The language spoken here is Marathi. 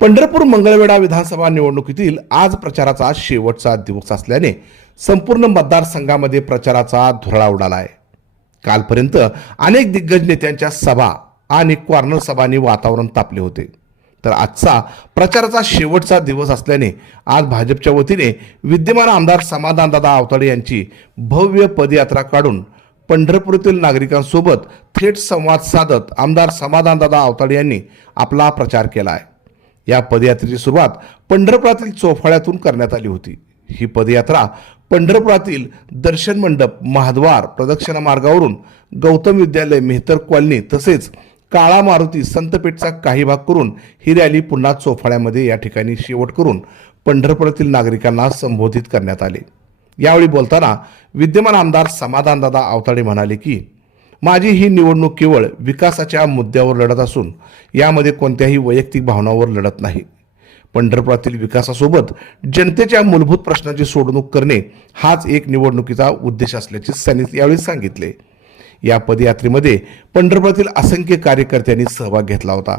पंढरपूर मंगळवेढा विधानसभा निवडणुकीतील आज प्रचाराचा शेवटचा दिवस असल्याने संपूर्ण मतदारसंघामध्ये प्रचाराचा धुरळा उडाला आहे कालपर्यंत अनेक दिग्गज नेत्यांच्या सभा आणि कॉर्नर सभांनी वातावरण तापले होते. तर आजचा प्रचाराचा शेवटचा दिवस असल्याने आज भाजपच्या वतीने विद्यमान आमदार समाधानदादा आवताडे यांची भव्य पदयात्रा काढून पंढरपूरातील नागरिकांसोबत थेट संवाद साधत आमदार समाधानदादा आवताडे यांनी आपला प्रचार केला आहे या पदयात्रेची सुरुवात पंढरपुरातील चोफाळ्यातून करण्यात आली होती. ही पदयात्रा पंढरपुरातील दर्शन मंडप महाद्वार प्रदक्षिणा मार्गावरून गौतम विद्यालय मेहतर कॉलनी तसेच काळा मारुती संतपेठचा काही भाग करून ही रॅली पुन्हा चोफाळ्यामध्ये या ठिकाणी शेवट करून पंढरपुरातील नागरिकांना संबोधित करण्यात आले. यावेळी बोलताना विद्यमान आमदार समाधानदादा आवताडे म्हणाले की माझी ही निवडणूक केवळ विकासाच्या मुद्द्यावर लढत असून यामध्ये कोणत्याही वैयक्तिक भावनावर लढत नाही. पंढरपुरातील विकासासोबत जनतेच्या मूलभूत प्रश्नांची सोडवणूक करणे हाच एक निवडणुकीचा उद्देश असल्याचे त्यांनी यावेळी सांगितले. या पदयात्रेमध्ये पंढरपुरातील असंख्य कार्यकर्त्यांनी सहभाग घेतला होता.